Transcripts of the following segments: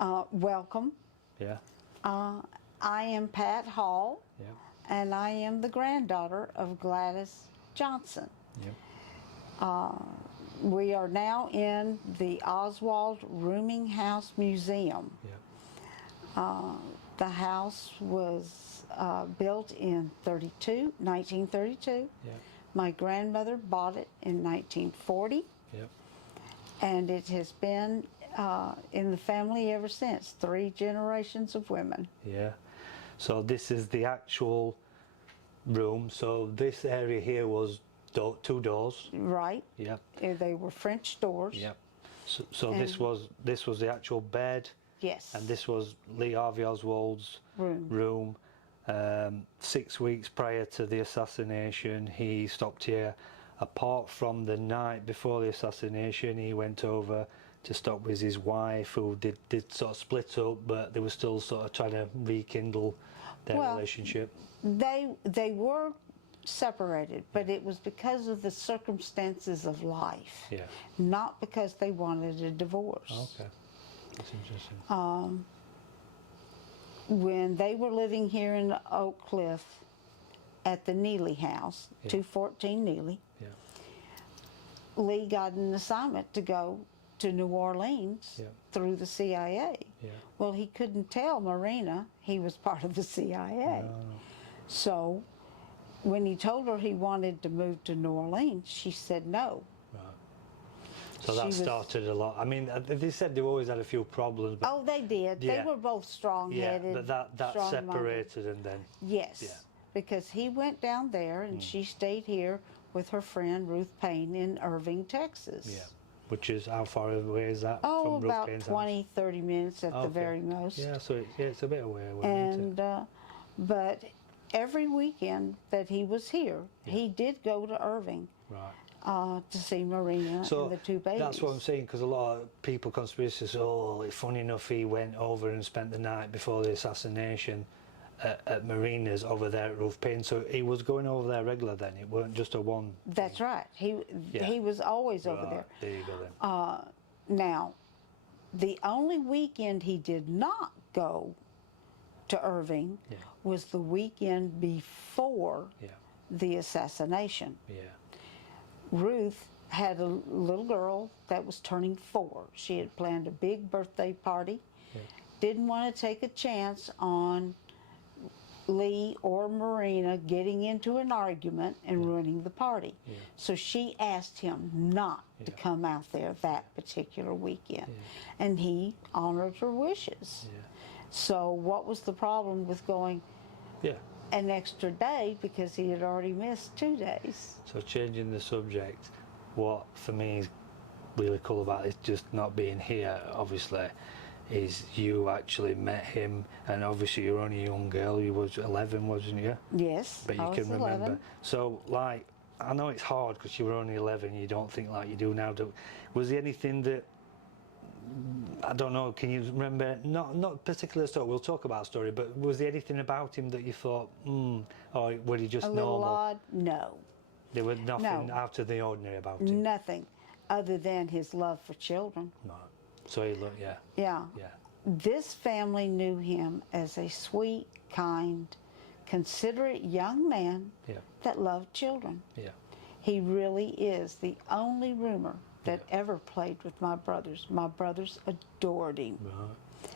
Welcome. Yeah. I am Pat Hall, Yeah. and I am the granddaughter of Gladys Johnson. Yeah. We are now in the Oswald Rooming House Museum. Yeah. The house was built in 1932. Yeah. My grandmother bought it in 1940. Yeah. And it has been in the family ever since. 3 generations of women. Yeah. So this is the actual room. So this area here was 2 doors. Right. Yeah. They were French doors. Yeah. So this was the actual bed. Yes. And this was Lee Harvey Oswald's room. 6 weeks prior to the assassination, he stopped here. Apart from the night before the assassination, he went over to stop with his wife, who did sort of split up, but they were still sort of trying to rekindle their relationship. They were separated, but it was because of the circumstances of life. Yeah. Not because they wanted a divorce. Okay. That's interesting. When they were living here in Oak Cliff at the Neely house, 214 Neely, Yeah. Lee got an assignment to go to New Orleans through the CIA. Yeah. Well, he couldn't tell Marina he was part of the CIA. No. So when he told her he wanted to move to New Orleans, she said no. Right. So that started a lot. I mean, they said they always had a few problems. But oh, they did. Yeah. They were both strong-headed. Yeah, but that separated, and then... Yes, because he went down there and she stayed here with her friend Ruth Payne in Irving, Texas. Yeah. Which is, how far away is that from Ruth about Payne's 20, 30 minutes at the very most. Yeah, so it's a bit away. And, but every weekend that he was here, he did go to Irving. Right. To see Marina and the 2 babies. That's what I'm saying, because a lot of people, conspiracists, it's funny enough he went over and spent the night before the assassination at Marina's over there at Ruth Payne. So he was going over there regular then, it weren't just a one. That's right. He was always over there. There you go then. Now, the only weekend he did not go to Irving was the weekend before the assassination. Yeah. Ruth had a little girl that was turning 4. She had planned a big birthday party. Didn't want to take a chance on Lee or Marina getting into an argument and ruining the party. So she asked him not to come out there that particular weekend. And he honored her wishes. So what was the problem with going an extra day, because he had already missed 2 days? So changing the subject, what for me is really cool about it, just not being here, obviously, is you actually met him, and obviously you're only a young girl. You was 11, wasn't you? Yes, but you can remember. 11. So, like, I know it's hard because you were only 11. You don't think like you do now. Was there anything that, I don't know, can you remember, not particular story, we'll talk about story, but was there anything about him that you thought, or were he just normal? A little odd? No. There was nothing out of the ordinary about him? Nothing, other than his love for children. No. So he looked, Yeah. This family knew him as a sweet, kind, considerate young man that loved children. Yeah. He really is the only roomer that ever played with my brothers. My brothers adored him. Right.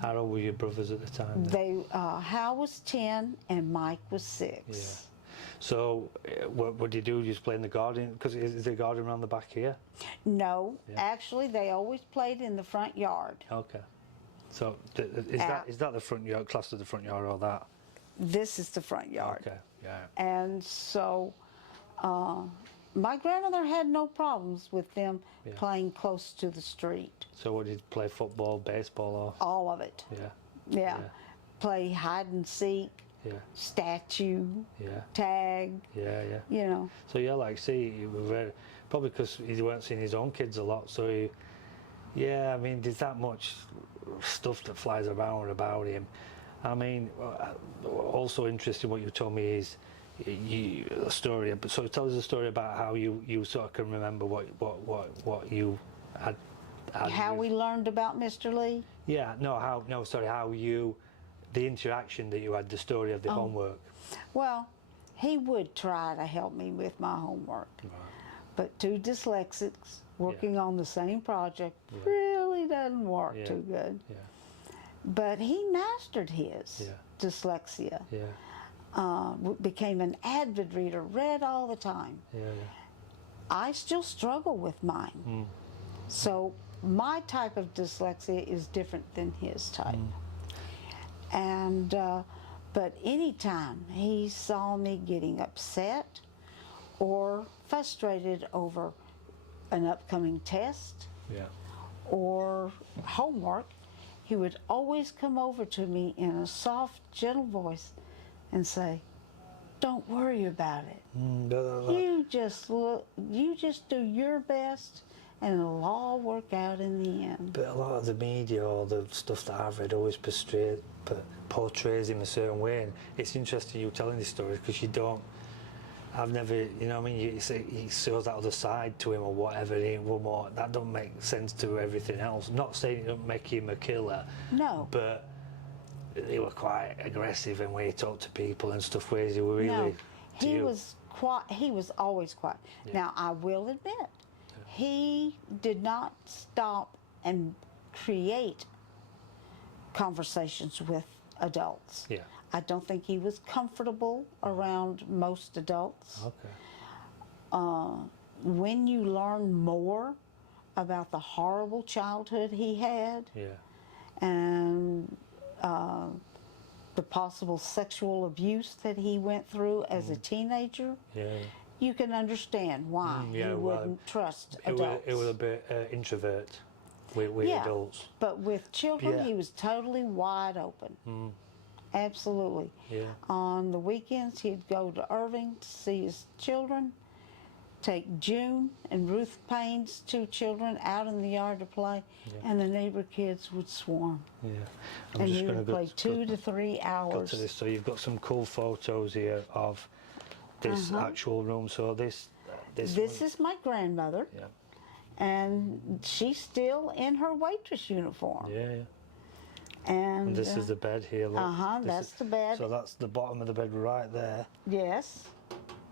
How old were your brothers at the time then? Hal was 10 and Mike was 6. Yeah. So what did you do? Just play in the garden? Because is there a garden around the back here? No, actually they always played in the front yard. Okay. So is that the front yard, classed as the front yard, or that? This is the front yard. Okay, yeah. And so my grandmother had no problems with them playing close to the street. So what, did you play, football, baseball, or? All of it. Yeah. Play hide and seek. Statue, tag, you know. So like, see, you were very, probably because he weren't seeing his own kids a lot, so he, I mean, there's that much stuff that flies around about him. I mean, also interesting what you told me is a story. So tell us a story about how you sort of can remember what you had How we learned about Mr. Lee? Yeah, how you, the interaction that you had, the story of the homework. Well, he would try to help me with my homework. Right. But two dyslexics working on the same project really doesn't work too good. Yeah. But he mastered his dyslexia. Yeah. Became an avid reader, read all the time. Yeah. I still struggle with mine. So my type of dyslexia is different than his type. And but anytime he saw me getting upset or frustrated over an upcoming test or homework, he would always come over to me in a soft, gentle voice and say, "Don't worry about it. You just do your best, and it'll all work out in the end." But a lot of the media or the stuff that I've read always portrays him a certain way, and it's interesting you telling this story because you don't. I've never, you know what I mean, he shows that other side to him or whatever, that don't make sense to everything else. Not saying it don't make him a killer. No. But they were quite aggressive in the way he talked to people and stuff, where he were really... No, he was always quiet. Now, I will admit, he did not stop and create conversations with adults. Yeah. I don't think he was comfortable around most adults. Okay. When you learn more about the horrible childhood he had and the possible sexual abuse that he went through as a teenager, you can understand why he wouldn't trust adults. It was a bit introvert with adults. But with children, he was totally wide open. Absolutely. Yeah. On the weekends, he'd go to Irving to see his children, take June and Ruth Payne's two children out in the yard to play, and the neighbor kids would swarm. Yeah. And he would play 2 to 3 hours. To this. So you've got some cool photos here of this actual room. So this is my grandmother. Yeah. And she's still in her waitress uniform. Yeah. And this is the bed here. Look. That's the bed. So that's the bottom of the bed right there. Yes.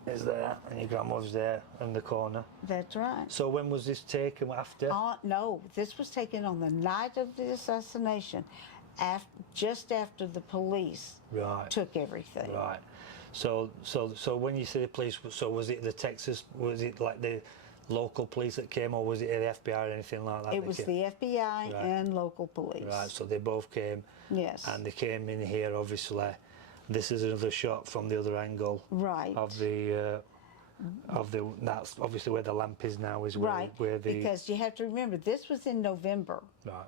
Is there, and your grandmother's there in the corner. That's right. So when was this taken? After? No, this was taken on the night of the assassination, just after the police took everything. Right. So when you say the police, so was it the Texas? Was it like the local police that came, or was it the FBI or anything like that? It was the FBI and local police. Right, so they both came. Yes. And they came in here, obviously. This is another shot from the other angle. Right. Of the that's obviously where the lamp is now, is where the... Because you have to remember, this was in November. Right.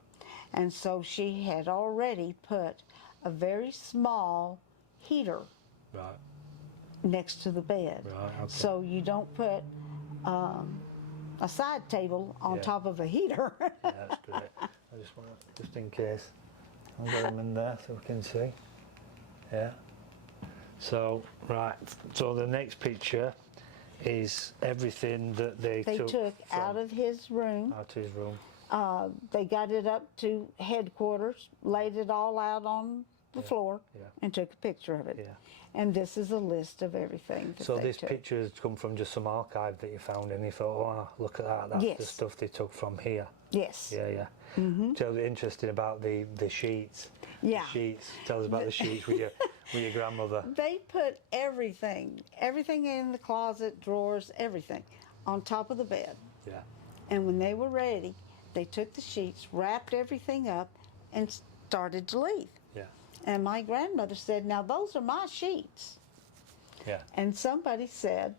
And so she had already put a very small heater next to the bed. Right, okay. So you don't put a side table on top of a heater. Yeah, that's great. I just want to, just in case, I'll get them in there so we can see. Yeah. So, so the next picture is everything that they took out of his room. Out of his room. They got it up to headquarters, laid it all out on the floor, and took a picture of it. Yeah. And this is a list of everything that so they this took. picture has come from just some archive that you found, and you thought, oh, look at that, that's the stuff they took from here. Yes. Yeah. Tell us interesting about the sheets. Yeah. The sheets. Tell us about the sheets with your grandmother. They put everything in the closet, drawers, everything, on top of the bed. Yeah. And when they were ready, they took the sheets, wrapped everything up, and started to leave. Yeah. And my grandmother said, "Now those are my sheets." Yeah. And somebody said,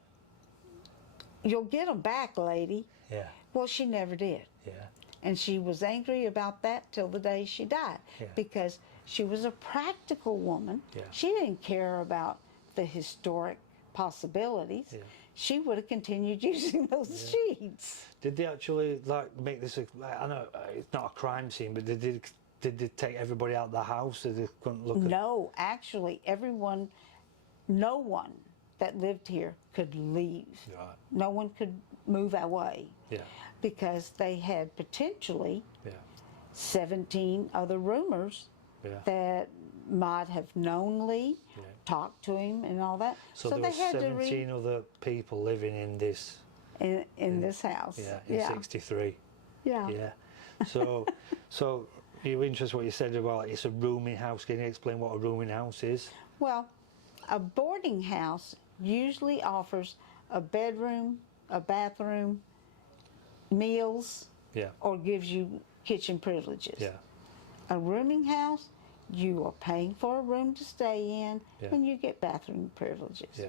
"You'll get them back, lady." Yeah. Well, she never did. Yeah. And she was angry about that till the day she died, because she was a practical woman. Yeah. She didn't care about the historic possibilities. Yeah. She would have continued using those sheets. Did they actually make this? I know it's not a crime scene, but did they take everybody out of the house so they couldn't look? No, actually, no one that lived here could leave. Right. No one could move away Yeah. because they had potentially Yeah. 17 other roomers Yeah. that might have known Lee, Yeah. talked to him, and all that. So there they were had 17 other people living in this. in this house. Yeah. In 63. Yeah. Yeah. So, so you're interested what you said about it's a rooming house. Can you explain what a rooming house is? Well, a boarding house usually offers a bedroom, a bathroom, meals, Yeah. or gives you kitchen privileges. Yeah. A rooming house, you are paying for a room to stay in, Yeah. and you get bathroom privileges. Yeah.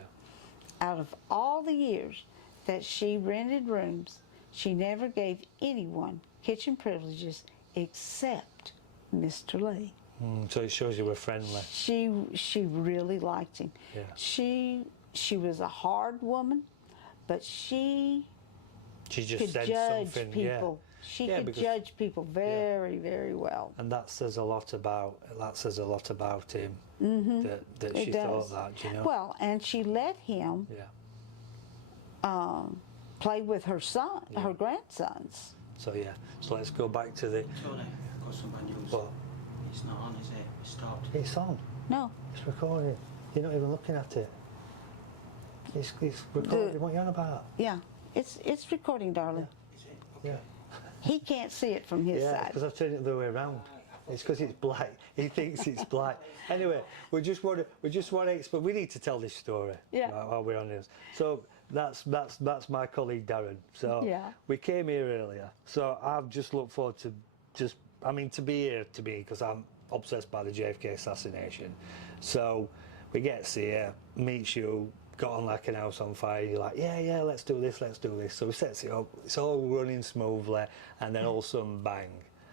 Out of all the years that she rented rooms, she never gave anyone kitchen privileges except Mr. Lee. So it shows you were friendly. She really liked him. Yeah. She was a hard woman, but she She just could said judge something. people. Yeah. She Yeah, could because- judge people very, very well. And that says a lot about him. That It she does. thought that, you know. Well, and she let him Yeah. play with her son, her grandsons. So yeah. So let's go back to the. Tony, I've got some bad news. What? It's not on, is it? It stopped. It's on. No, It's recording. You're not even looking at it. It's recording. What are you on about? yeah, it's recording, darling. Is it? Okay. Yeah. He can't see it from his Yeah, side. because I've turned it the other way around. It's because it's black. He thinks it's black. Anyway, we just want to explain. We need to tell this story. Yeah. While we're on this. So that's my colleague Darren. So Yeah. we came here earlier. So I've just looked forward to to be here because I'm obsessed by the JFK assassination. So we gets here, meets you, got on like an house on fire. You're like, yeah, let's do this. So we sets it up. It's all running smoothly, and then all of a sudden, bang.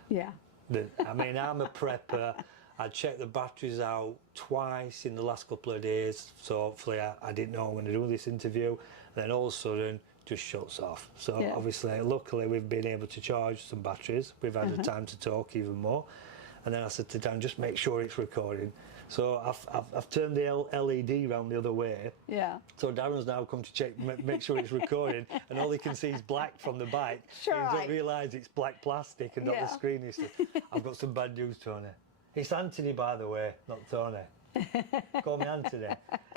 Yeah. I'm a prepper. I checked the batteries out twice in the last couple of days, so hopefully I didn't know I'm going to do this interview. And then all of a sudden, just shuts off. So Yeah. obviously, luckily, we've been able to charge some batteries. We've had the time to talk even more. And then I said to Dan, just make sure it's recording. So I've turned the LED round the other way. Yeah. So Darren's now come to check, make sure it's recording, and all he can see is black from the bike. Sure. He doesn't realise it's black plastic and not the Yeah. screen. He said, I've got some bad news, Tony. It's Anthony, by the way, not Tony. Call me Anthony.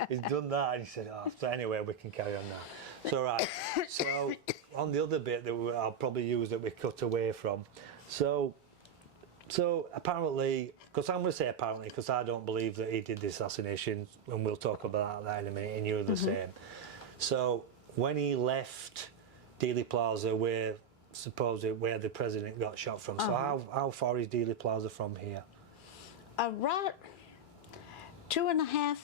He's done that, and he said, oh. So anyway, we can carry on now. So right, so on the other bit that I'll probably use that we cut away from. So apparently, because I'm going to say apparently, because I don't believe that he did the assassination, and we'll talk about that in a minute, and you're the same. So when he left Dealey Plaza, where the president got shot from, so how far is Dealey Plaza from here? Right, 2.5,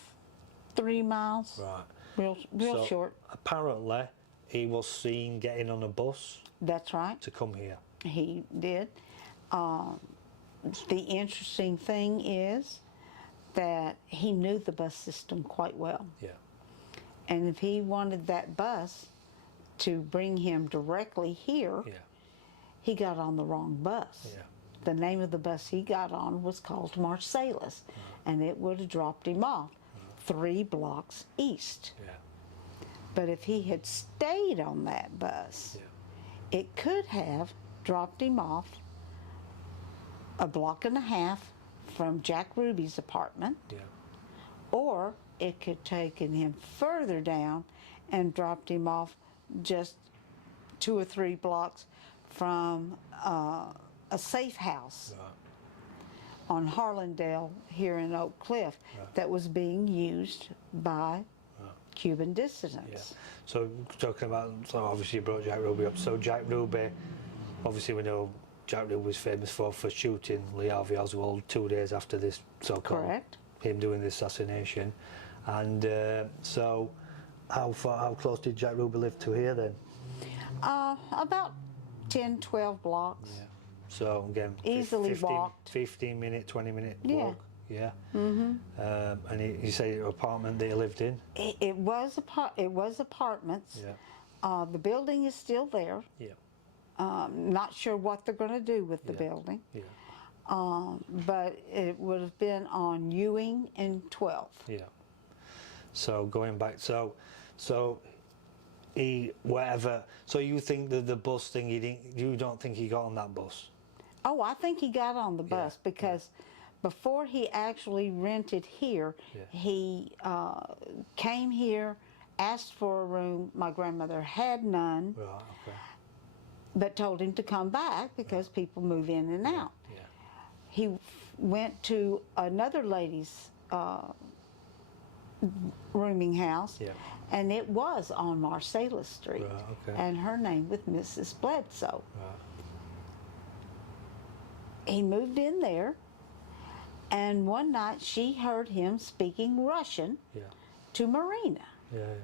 3 miles. Right. Real So short. Apparently, he was seen getting on a bus That's right. to come here. He did. The interesting thing is that he knew the bus system quite well. Yeah. And if he wanted that bus to bring him directly here, Yeah. he got on the wrong bus. Yeah. The name of the bus he got on was called Marsalis, and it would have dropped him off 3 blocks east. Yeah. But if he had stayed on that bus, Yeah. it could have dropped him off a block and a half from Jack Ruby's apartment, Yeah. or it could taken him further down and dropped him off just 2 or 3 blocks from a safe house Right. on Harlandale here in Oak Cliff that was being used by Cuban dissidents. Yeah. So talking about, so obviously you brought Jack Ruby up. So Jack Ruby, obviously we know Jack Ruby was famous for shooting Lee Harvey Oswald 2 days after this so-called Correct. him doing the assassination. And so how close did Jack Ruby live to here then? About 10, 12 blocks. Yeah. So again, Easily walked. 15 minute, 20 minute Yeah. walk. Yeah. And you say your apartment that you lived in? It was apartments. Yeah. The building is still there. Yeah. Not sure what they're going to do with the Yeah. building. Yeah. But it would have been on Ewing and 12th. Yeah. So going back, so he whatever. So you think that the bus thing? You don't think he got on that bus? Oh, I think he got on the Yeah, bus because before he actually rented here, Yeah. he came here, asked for a room. My grandmother had none, Right. Okay. but told him to come back because people move in and out. Yeah. He went to another lady's rooming house, Yeah. and it was on Marcellus Street, Right, okay. and her name was Mrs. Bledsoe. Right. He moved in there, and one night she heard him speaking Russian Yeah. to Marina. Yeah. Yeah.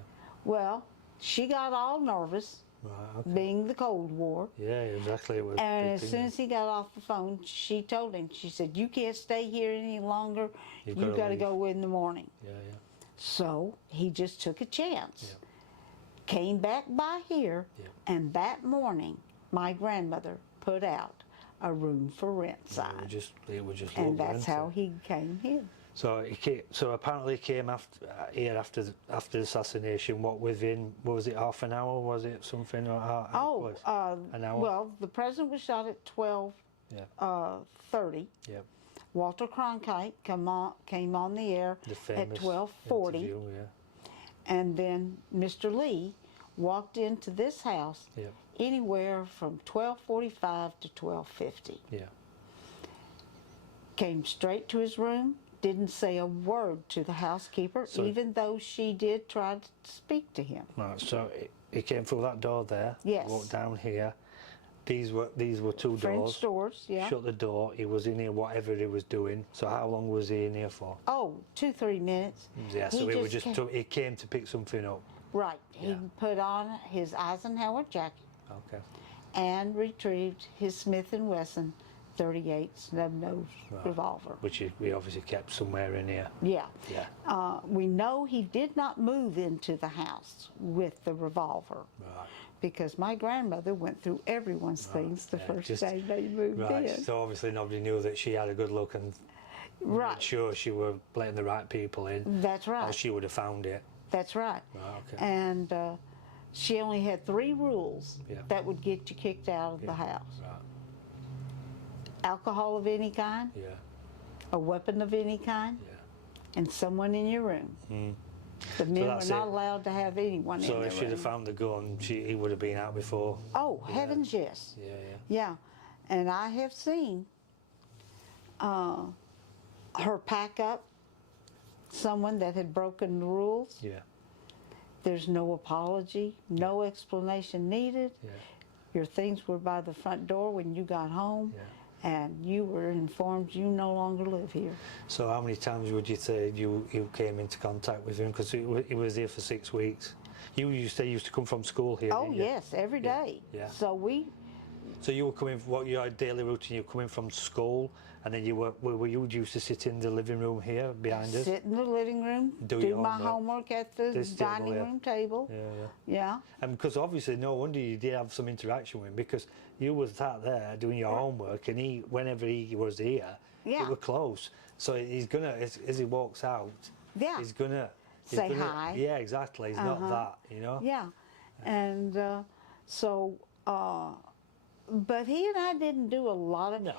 Well, she got all nervous, Right. Okay. being the Cold War. Yeah. Exactly. It was And big as thing soon then. as he got off the phone, she told him, she said, "You can't stay here any longer. You've You gotta got to leave." go in the morning." Yeah. Yeah. So he just took a chance. Yeah. Came back by here, Yeah. and that morning, my grandmother put out a room for rent sign. It was just. And lovely, that's isn't how it? he came here. So he came, so apparently he came after here after the assassination. What, within, what was it, half an hour? Was it something? Or Oh, an hour. well, the president was shot at 12:30. Yeah. Walter Cronkite came on the air The at famous 12:40, interview, yeah. and then Mr. Lee walked into this house Yeah. anywhere from 12:45 to 12:50. Yeah. Came straight to his room, didn't say a word to the housekeeper, So- even though she did try to speak to him. Right. So he came through that door there. Yes. Walked down here. These were two French doors. doors, yeah. Shut the door. He was in here, whatever he was doing. So how long was he in here for? Oh, 2-3 minutes. Yeah. So he was just came- he came to pick something up. Right. He Yeah. put on his Eisenhower jacket Okay. and retrieved his Smith & Wesson .38 snub-nose Right. revolver. Which we obviously kept somewhere in here. Yeah. Yeah. We know he did not move into the house with the revolver Right. because my grandmother went through everyone's things the yeah, first just- day they moved Right. in. So obviously nobody knew that she had a good look and Right. made sure she were letting the right people in. That's Or right. she would have found it. That's right. Right, okay. And she only had 3 rules Yeah. that would get you kicked out of the Yeah. house. Right. Alcohol of any kind, Yeah. a weapon of any kind, Yeah. and someone in your room. The men were that's not it. allowed to have anyone in So their if she'd room. have found the gun, he would have been out before. Oh, heavens, yes. Yeah. Yeah. Yeah. And I have seen her pack up someone that had broken the rules. Yeah. There's no apology, no explanation needed. Yeah. Your things were by the front door when you got home, Yeah. and you were informed you no longer live here. So how many times would you say you came into contact with him? Because he was here for 6 weeks. You used to come from school here. Oh, didn't you? yes, every Yeah, day. yeah. So So you were coming. What your daily routine? You were coming from school, and then you were you used to sit in the living room here behind us. sit in the living room, Do do your my homework. homework at the This table dining here. room table. Yeah. Yeah. Yeah. And because obviously, no wonder you did have some interaction with him, because you was sat there doing your homework, and whenever he was here, Yeah. you were close. So he's gonna, as he walks out, Yeah. he's gonna Say hi. Yeah, exactly. He's not that, you know. Yeah. And but he and I didn't do a lot of, No.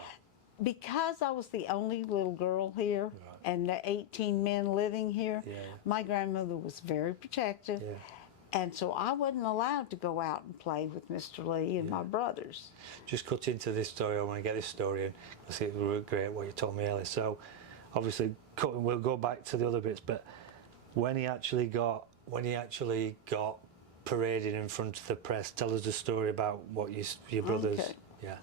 because I was the only little girl here and the 18 men living here. Yeah. My grandmother was very protective. Yeah. And so I wasn't allowed to go out and play with Mr. Lee and my brothers. Just cut into this story. I want to get this story in because it was great what you told me earlier. So, obviously, we'll go back to the other bits. But when he actually got paraded in front of the press, tell us the story about what your brothers. Okay. Yeah.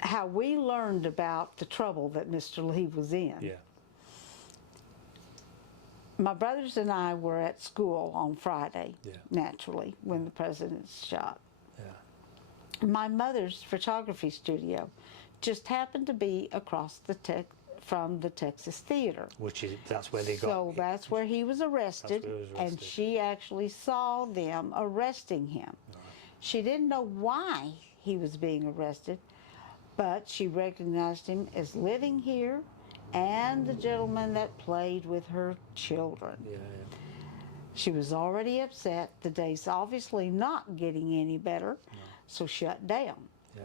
How we learned about the trouble that Mr. Lee was in. Yeah. My brothers and I were at school on Friday, Yeah. naturally, when the president's shot. Yeah. My mother's photography studio just happened to be across from the Texas Theater. That's where they got. So that's where he was arrested, That's where he was and arrested. she actually saw them arresting him. She didn't know why he was being arrested, but she recognized him as living here and the gentleman that played with her children. Yeah. She was already upset. The day's obviously not getting any better, so shut down. Yeah.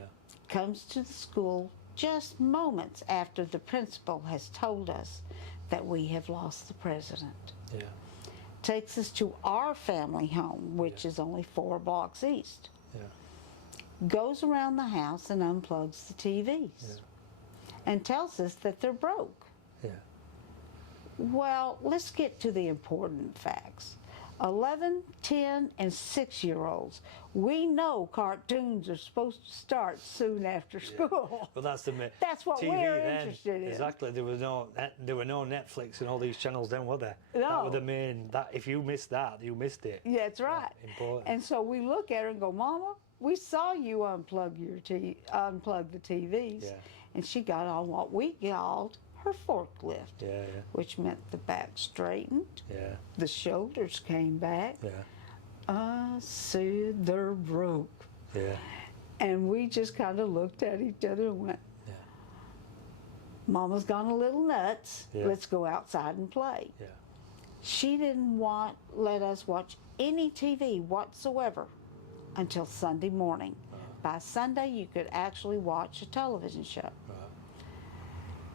Comes to the school just moments after the principal has told us that we have lost the president. Yeah. Takes us to our family home, which is only 4 blocks east. Yeah. Goes around the house and unplugs the TVs and tells us that they're broke. Yeah. Well, let's get to the important facts. 11, 10, and 6-year-olds. We know cartoons are supposed to start soon after school. Well, that's the That's what TV we're then, interested in. Exactly. There were no Netflix and all these channels then, were there? No. That were the main. That if you missed that, you missed it. Yeah, that's right. Important. And so we look at her and go, Mama, we saw you unplug the TVs. Yeah. And she got on what we called her forklift, Yeah. which meant the back straightened, Yeah. the shoulders came back. Yeah. I said they're broke. Yeah. And we just kind of looked at each other and went, Yeah. Mama's gone a little nuts. Yeah. Let's go outside and play. Yeah. She didn't let us watch any TV whatsoever until Sunday morning. By Sunday, you could actually watch a television show.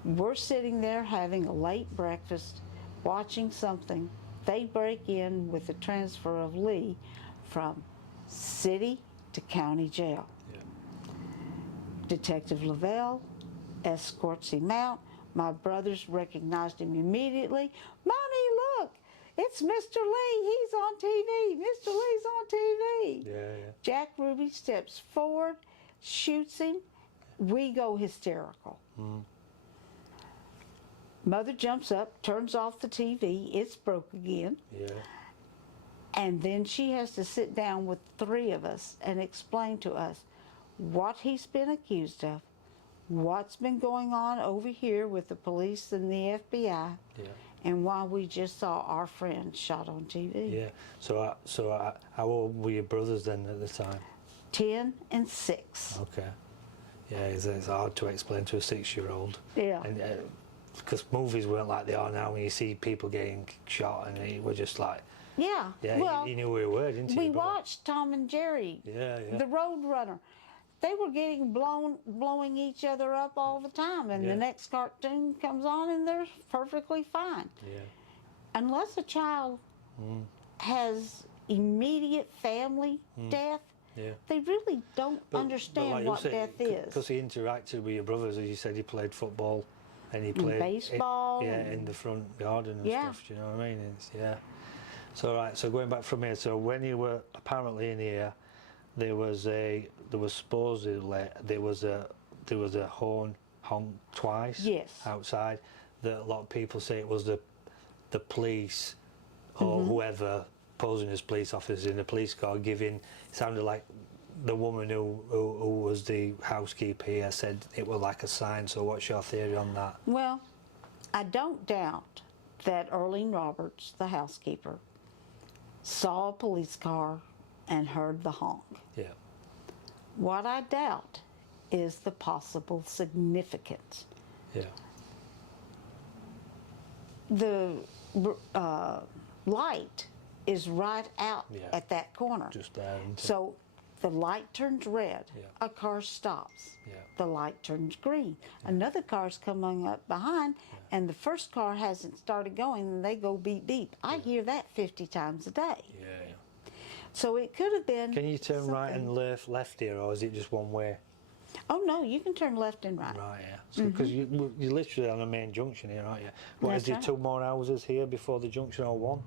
We're sitting there having a late breakfast, watching something. They break in with the transfer of Lee from city to county jail. Yeah. Detective Lavelle escorts him out. My brothers recognized him immediately. Mommy, look, it's Mr. Lee. He's on TV. Mr. Lee's on TV. Yeah. Jack Ruby steps forward, shoots him. We go hysterical. Mother jumps up, turns off the TV. It's broke again. Yeah. And then she has to sit down with 3 of us and explain to us what he's been accused of, what's been going on over here with the police and the FBI, Yeah. and why we just saw our friend shot on TV. Yeah. So how old were your brothers then at the time? 10 and 6. Okay. Yeah, it's hard to explain to a 6-year-old. Yeah. And because movies weren't like they are now, when you see people getting shot, and you were just like, Yeah. yeah, Well, you knew where we were, didn't you? we But- watched Tom and Jerry, Yeah. the Road Runner. They were getting blowing each other up all the time, and Yeah. the next cartoon comes on and they're perfectly fine. Yeah. Unless a child has immediate family death, Yeah. they really don't understand what death is. Because he interacted with your brothers, as you said, he played football, and he played baseball in the front garden and Yeah. stuff. Do you know what I mean? Yeah. So right. So going back from here. So when you were apparently in here, there was supposedly there was a horn honked twice. Yes. Outside. That a lot of people say it was the police or whoever posing as police officers in the police car giving. It sounded like the woman who was the housekeeper here said it was like a sign. So what's your theory on that? Well, I don't doubt that Earlene Roberts, the housekeeper, saw a police car and heard the honk. Yeah. What I doubt is the possible significance. Yeah. The light is right out Yeah. at that corner. Just there. isn't it? So the light turns red, Yeah. a car stops. Yeah. The light turns green. Another car's coming up behind, and the first car hasn't started going, and they go beep beep. I hear that 50 times a day. Yeah. So it could have been. Can you turn right and something. left here, or is it just one way? Oh no, you can turn left and right. Right, yeah. So because you're literally on the main junction here, aren't you? What is That's there right. 2 more houses here before the junction, or 1?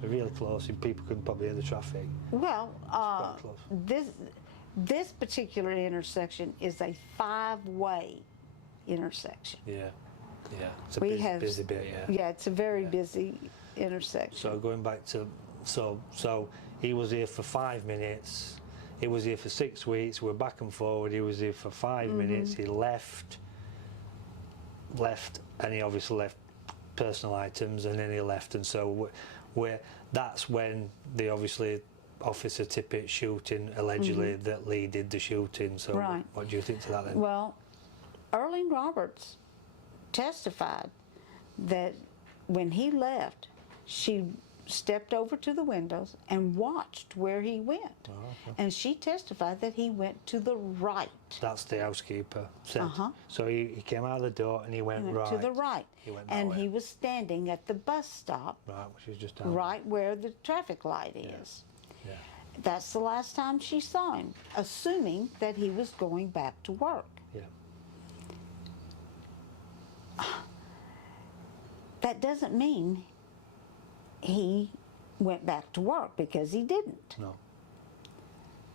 They're really close, and people can probably hear the traffic. Well, quite close. this particular intersection is a 5-way intersection. Yeah. Yeah. It's a We busy, have- busy bit, yeah. Yeah, it's a very busy intersection. So going back to, so he was here for 5 minutes. He was here for 6 weeks. We're back and forward. He was here for 5 minutes. He left, and he obviously left personal items, and then he left. And so that's when the obviously Officer Tippett shooting allegedly that Lee did the shooting. So Right. what do you think to that then? Well, Earlene Roberts testified that when he left, she stepped over to the windows and watched where he went. Oh, okay. And she testified that he went to the right. That's the housekeeper said. Uh-huh. So he came out of the door and he went, He went right. to the right. He went that And way. he was standing at the bus stop, Right, which is just down. right where the traffic light is. Yeah. That's the last time she saw him, assuming that he was going back to work. Yeah. That doesn't mean he went back to work, because he didn't. No.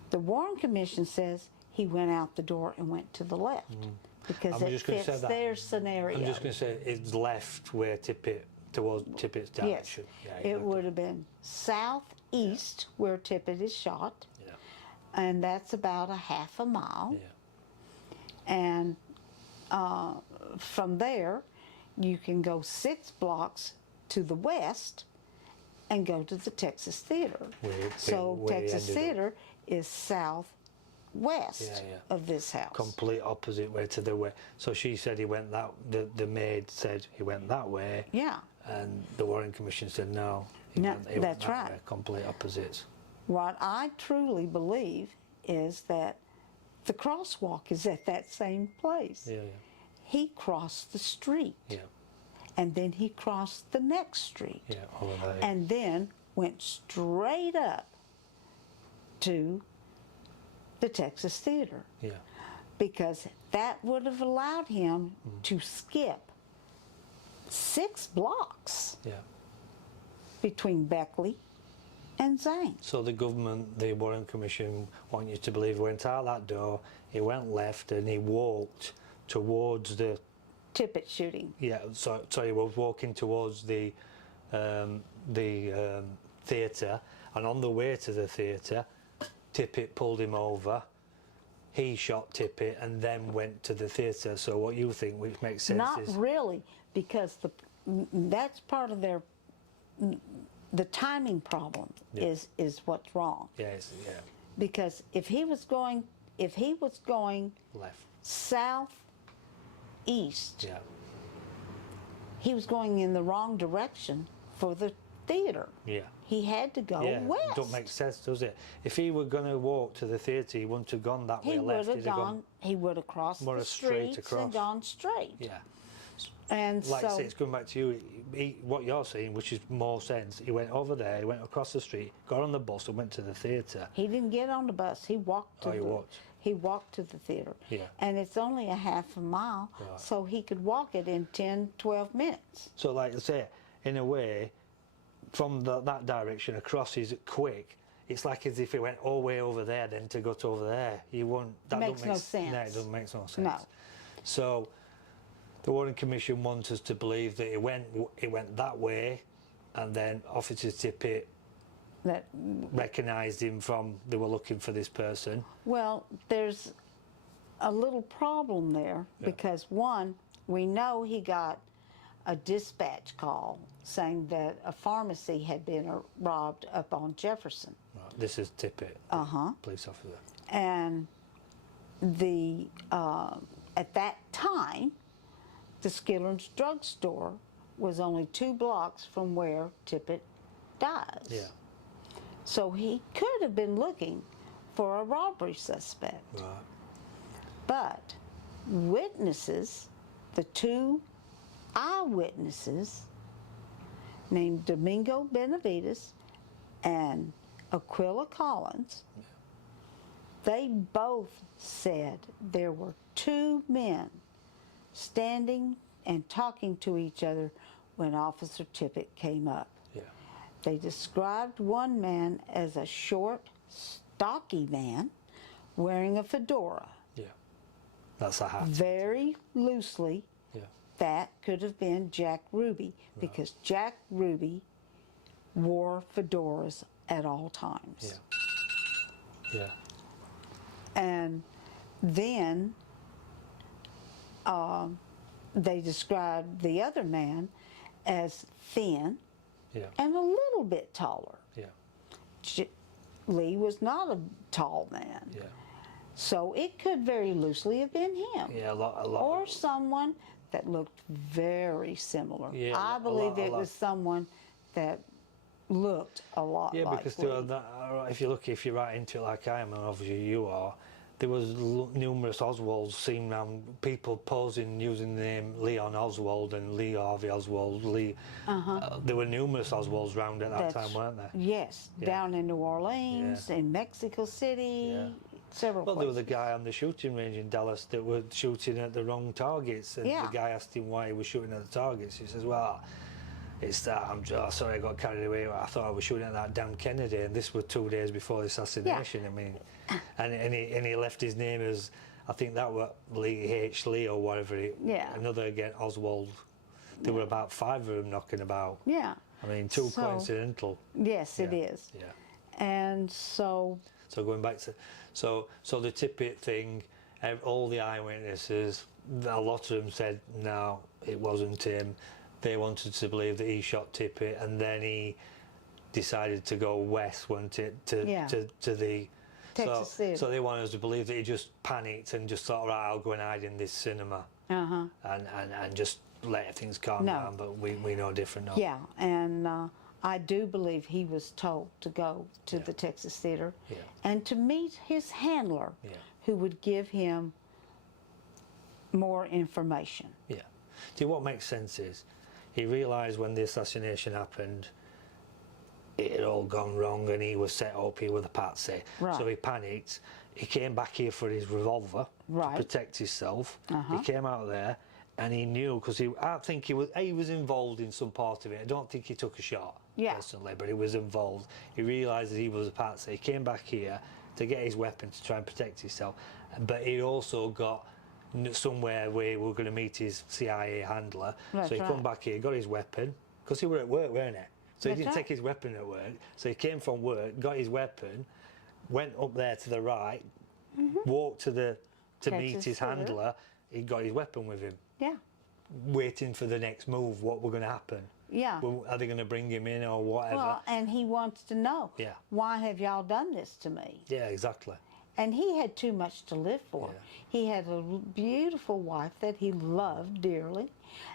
The Warren Commission says he went out the door and went to the left, because I'm it just gonna say fits that. their scenario. I'm just going to say it's left where towards Tippett's Yes, direction. Yeah, it exactly. would have been southeast where Tippett is shot, Yeah. and that's about a half a mile. Yeah. And from there, you can go 6 blocks to the west and go to the Texas Theater. So where he Texas ended up. Theater is southwest Yeah, yeah. of this house. Complete opposite way to the way. So she said he went that. The maid said he went that way. Yeah. And the Warren Commission said no. No, He went that's that right. way, complete opposites. What I truly believe is that the crosswalk is at that same place. Yeah, He crossed the street, yeah, and then he crossed the next street, yeah. All of that. and then went straight up to the Texas Theater, Yeah, because that would have allowed him to skip 6 blocks yeah. between Beckley and Zane. So the government, the Warren Commission, want you to believe he went out that door, he went left, and he walked towards the. Tippett shooting. Yeah, so he was walking towards the theatre, and on the way to the theatre, Tippett pulled him over. He shot Tippett and then went to the theatre. So what you think, which makes sense, Not is really, because that's part of the timing problem. Yeah. is what's wrong. yeah, Because if he was going left. southeast, Yeah, he was going in the wrong direction for the theater. yeah. He had to go Yeah, west. don't make sense, does it? If he were going to walk to the theatre, he wouldn't have gone that way He left. would have He'd have gone. He would have crossed more the straight streets across. and gone straight. Yeah. And Like I so say, it's going back to you, what you're saying, which is more sense. He went over there, he went across the street, got on the bus and went to the theatre. he didn't get on the bus. He walked to Oh, he walked. He walked to the theater. Yeah. And it's only a half a mile, Right. so he could walk it in 10, 12 minutes. So like I say, in a way, from that direction across is quick. It's like as if he went all the way over there then to go to over there. You won't. That Makes don't no make sense. No, it doesn't make no sense. No. So the Warren Commission wants us to believe that he went that way, and then Officer Tippett That recognised him from. They were looking for this person. Well, there's a little problem there, because one, we know he got a dispatch call saying that a pharmacy had been robbed up on Jefferson. Right. This is Tippett, police officer. And the at that time, the Skiller's drugstore was only 2 blocks from where Tippett dies. Yeah. So he could have been looking for a robbery suspect. Right. But witnesses, the 2 eyewitnesses named Domingo Benavides and Aquila Collins, they both said there were 2 men standing and talking to each other when Officer Tippett came up. Yeah. They described one man as a short, stocky man wearing a fedora. Yeah. That's a hat. Very loosely, Yeah. that could have been Jack Ruby, because Jack Ruby wore fedoras at all times. Yeah. Yeah. And then they described the other man as thin Yeah. and a little bit taller. Yeah. Lee was not a tall man. Yeah. So it could very loosely have been him. Yeah. A lot. Or someone that looked very similar. Yeah, I a believe lot- it was someone that looked a lot Yeah, like because there were Lee. if you're right into it like I am, and obviously you are, there was numerous Oswalds seen around, people posing using the name Leon Oswald and Lee Harvey Oswald. There were numerous Oswalds around at that time, weren't there? Yes, Yeah. down in New Orleans, in Mexico City, Yeah. several Well, there was places. a guy on the shooting range in Dallas that was shooting at the wrong targets, and Yeah. the guy asked him why he was shooting at the targets. He says, "Well, it's that sorry, I got carried away. I thought I was shooting at that damn Kennedy, and this was 2 days before the assassination." I mean, and he left his name as, I think that was Lee or whatever. Another again Oswald. There were about 5 of them knocking about. Yeah. I mean, too coincidental. Yes, it is. Yeah. And so, So going back to, so the Tippit thing, all the eyewitnesses, a lot of them said no, it wasn't him. They wanted to believe that he shot Tippit, and then he decided to go west, wasn't it, to the Texas Theatre. So they wanted us to believe that he just panicked and just thought, right, I'll go and hide in this cinema, and just let things calm down. But we know different now. yeah, and I do believe he was told to go to the Texas Theater and to meet his handler, who would give him more information. Yeah. See, what makes sense is he realised when the assassination happened, it had all gone wrong and he was set up, he was a patsy. Right. So he panicked. He came back here for his revolver to protect himself. He came out there and he knew, because I think he was involved in some part of it. I don't think he took a shot personally, but he was involved. He realised that he was a patsy. He came back here to get his weapon to try and protect himself, but he also got somewhere where we were going to meet his CIA handler. That's so he come back here, got his weapon, because he were at work, weren't he? So he didn't take his weapon at work. So he came from work, got his weapon, went up there to the right, walked to meet his handler. He got his weapon with him. Yeah. Waiting for the next move, what were going to happen. Yeah. Are they going to bring him in or whatever? Well, and he wants to know, Yeah. why have y'all done this to me? Yeah, exactly. And he had too much to live for. Yeah. He had a beautiful wife that he loved dearly,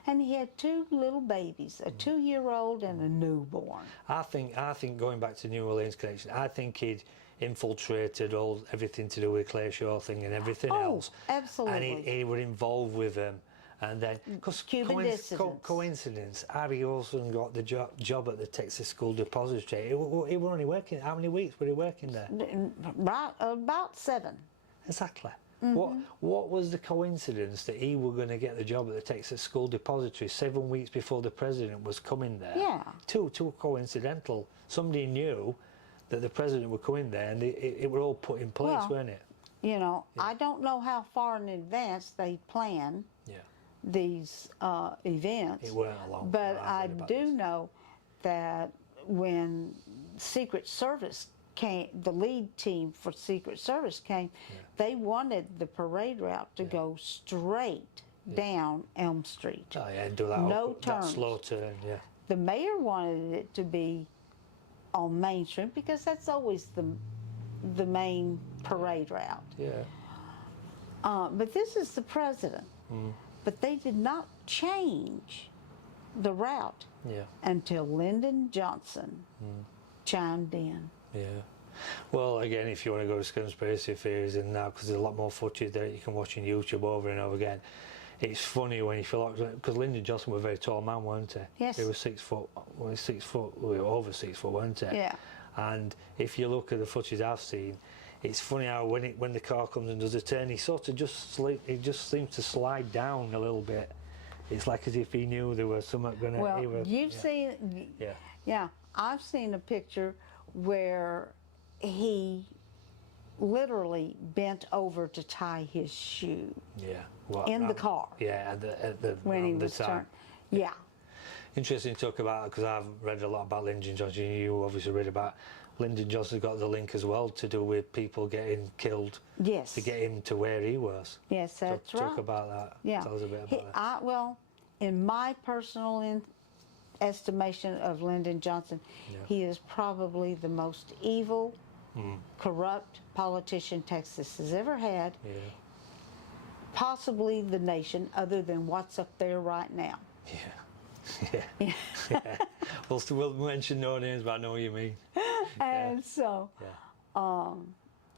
and he had 2 little babies, a 2-year-old and a newborn. I think going back to New Orleans connection, I think he'd infiltrated everything to do with Clay Shaw thing and everything else. Absolutely. And he were involved with them. And then, because Cuban dissidents. coincidence, Harvey Oswald got the job at the Texas School Depository. He were only working, how many weeks were he working there? Right, about 7. Exactly. What was the coincidence that he were going to get the job at the Texas School Depository 7 weeks before the president was coming there? Yeah. Too coincidental. Somebody knew that the president would come in there, and it were all put in place, weren't it? You know, I don't know how far in advance they plan these events. It weren't a long. But I do know that when Secret Service came, the lead team for Secret Service came, they wanted the parade route to go straight down Elm Street. Oh yeah, do that. No that turns. slow turn. Yeah. The mayor wanted it to be on Main Street because that's always the main parade route. Yeah. But this is the president. But they did not change the route until Lyndon Johnson chimed in. Yeah. Well, again, if you want to go to conspiracy theories and now, because there's a lot more footage there you can watch on YouTube over and over again, it's funny when you feel like, because Lyndon Johnson was a very tall man, wasn't he? Yes. He was 6 foot, over 6 foot, wasn't he? Yeah. And if you look at the footage I've seen, it's funny how when the car comes and does a turn, he sort of just seems to slide down a little bit. It's like as if he knew there was something going to. Well, you've seen. Yeah. Yeah, I've seen a picture where he literally bent over to tie his shoe. Yeah. In the car. Yeah, at the when he the was time. turned. Yeah. Interesting to talk about, because I've read a lot about Lyndon Johnson. You obviously read about Lyndon Johnson. Got the link as well to do with people getting killed. Yes. To get him to where he was. Yes, that's right. Talk about that. Yeah. Tell us a bit about that. Well, in my personal estimation of Lyndon Johnson, he is probably the most evil, corrupt politician Texas has ever had. Yeah. possibly the nation, other than what's up there right now. Yeah. Yeah. Yeah. We'll mention no names, but I know what you mean. And so,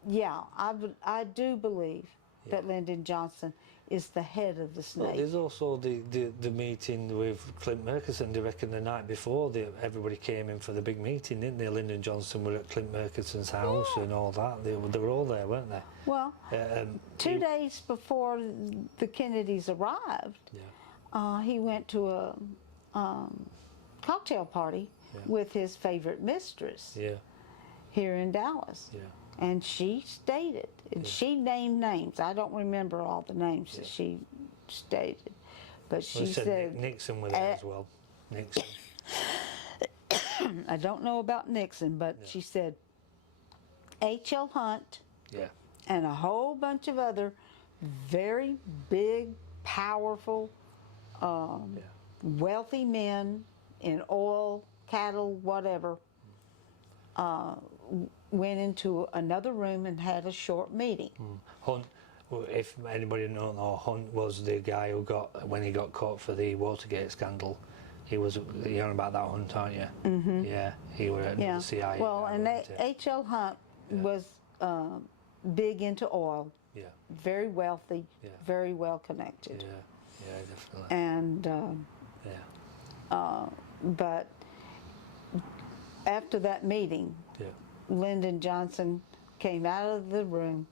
Yeah. I do believe that Lyndon Johnson is the head of the snake. Well, there's also the meeting with Clint Murchison. They reckon the night before everybody came in for the big meeting, didn't they? Lyndon Johnson were at Clint Murchison's house and all that. They were all there, weren't they? Well, 2 days before the Kennedys arrived, he went to a cocktail party with his favorite mistress here in Dallas. Yeah. And she stated, and she named names. I don't remember all the names that she stated, but she said Nixon was there as well. Nixon. I don't know about Nixon, but she said H.L. Hunt and a whole bunch of other very big, powerful, wealthy men in oil, cattle, whatever, went into another room and had a short meeting. Hunt, if anybody don't know, Hunt was the guy who when he got caught for the Watergate scandal. He was, you're on about that Hunt, aren't you? Mm-hmm. Yeah, he was at the CIA. Well, and H.L. Hunt was big into oil, very wealthy, very well connected. Yeah, definitely. And, but after that meeting, Lyndon Johnson came out of the room,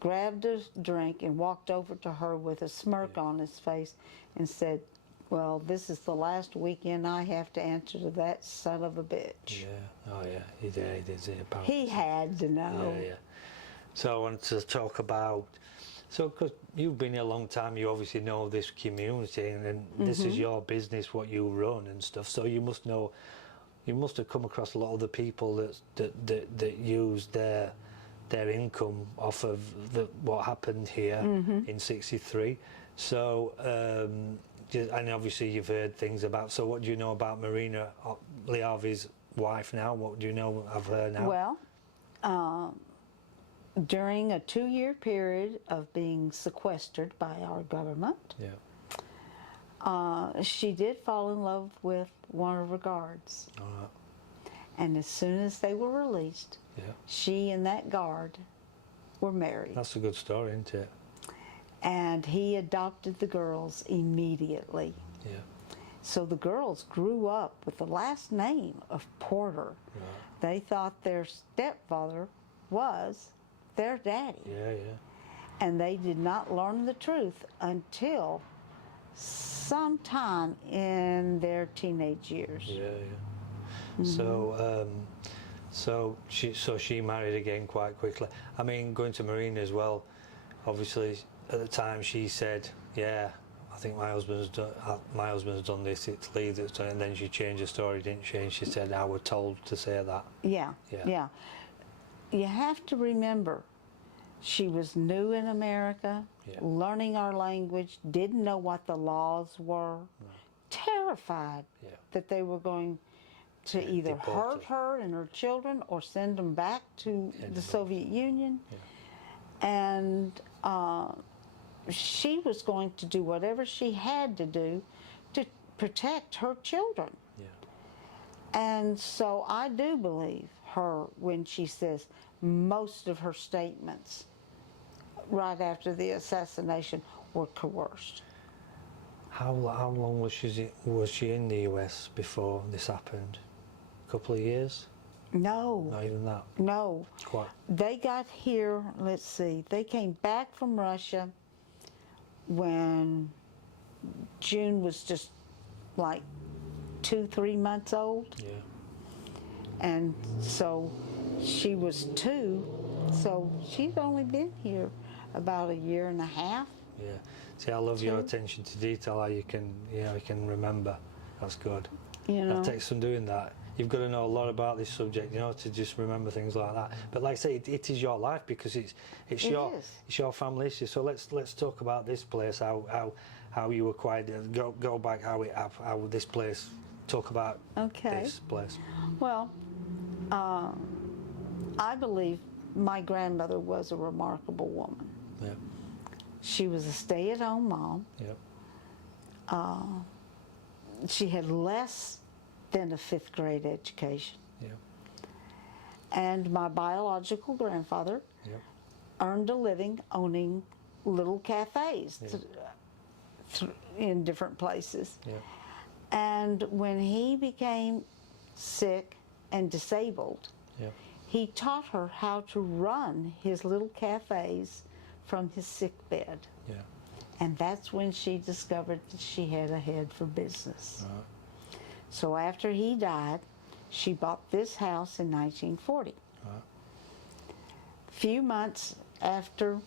grabbed a drink, and walked over to her with a smirk on his face and said, "Well, this is the last weekend I have to answer to that son of a bitch." Yeah, oh yeah, he did say apparently. He had to know. Yeah. So I wanted to talk about, because you've been here a long time, you obviously know this community, and this is your business, what you run and stuff, so you must know, you must have come across a lot of the people that use their income off of what happened here in '63. So, and obviously you've heard things about. So, what do you know about Marina Lee Harvey's wife now? What do you know of her now? Well, during a 2-year period of being sequestered by our government, she did fall in love with one of her guards. All right. And as soon as they were released, she and that guard were married. That's a good story, isn't it? And he adopted the girls immediately. Yeah. So the girls grew up with the last name of Porter. Right. They thought their stepfather was their daddy. Yeah. And they did not learn the truth until sometime in their teenage years. Yeah. So she married again quite quickly. I mean, going to Marina as well. Obviously, at the time she said, "Yeah, I think my husband's done this. It's Lee that's done it." And then she changed the story, didn't she? And she said, "I was told to say that." Yeah. You have to remember, she was new in America, learning our language, didn't know what the laws were, terrified that they were going to either hurt her and her children or send them back to the Soviet Union. And she was going to do whatever she had to do to protect her children. And so I do believe her when she says most of her statements right after the assassination were coerced. How long was she in the US before this happened? A couple of years? No. Not even that? No. Quite. They got here, let's see, they came back from Russia when June was just like 2-3 months old. Yeah. And so she was 2, so she's only been here about 1.5 years. Yeah. See, I love your attention to detail, how you can remember. That's good. It takes some doing that. You've got to know a lot about this subject, to just remember things like that. But like I say, it is your life because it's your family history. So let's talk about this place, how you acquired it. Go back how this place. Talk about this place. Well, I believe my grandmother was a remarkable woman. Yeah. She was a stay-at-home mom. Yep. She had less than a 5th grade education. Yep. And my biological grandfather Yep. earned a living owning little cafes in different places. Yep. And when he became sick and disabled, Yep. he taught her how to run his little cafes from his sick bed. Yeah. And that's when she discovered that she had a head for business. Right. So after he died, she bought this house in 1940. Right. Few months after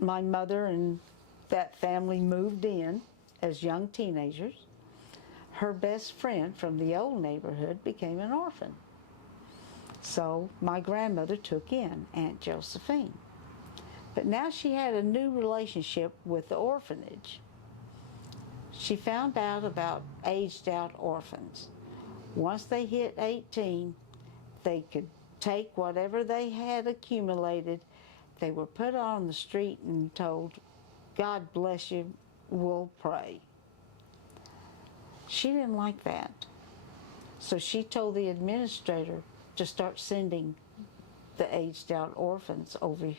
my mother and that family moved in as young teenagers, her best friend from the old neighborhood became an orphan. So my grandmother took in Aunt Josephine. But now she had a new relationship with the orphanage. She found out about aged out orphans. Once they hit 18, they could take whatever they had accumulated. They were put on the street and told, "God bless you, we'll pray." She didn't like that. So she told the administrator to start sending the aged out orphans over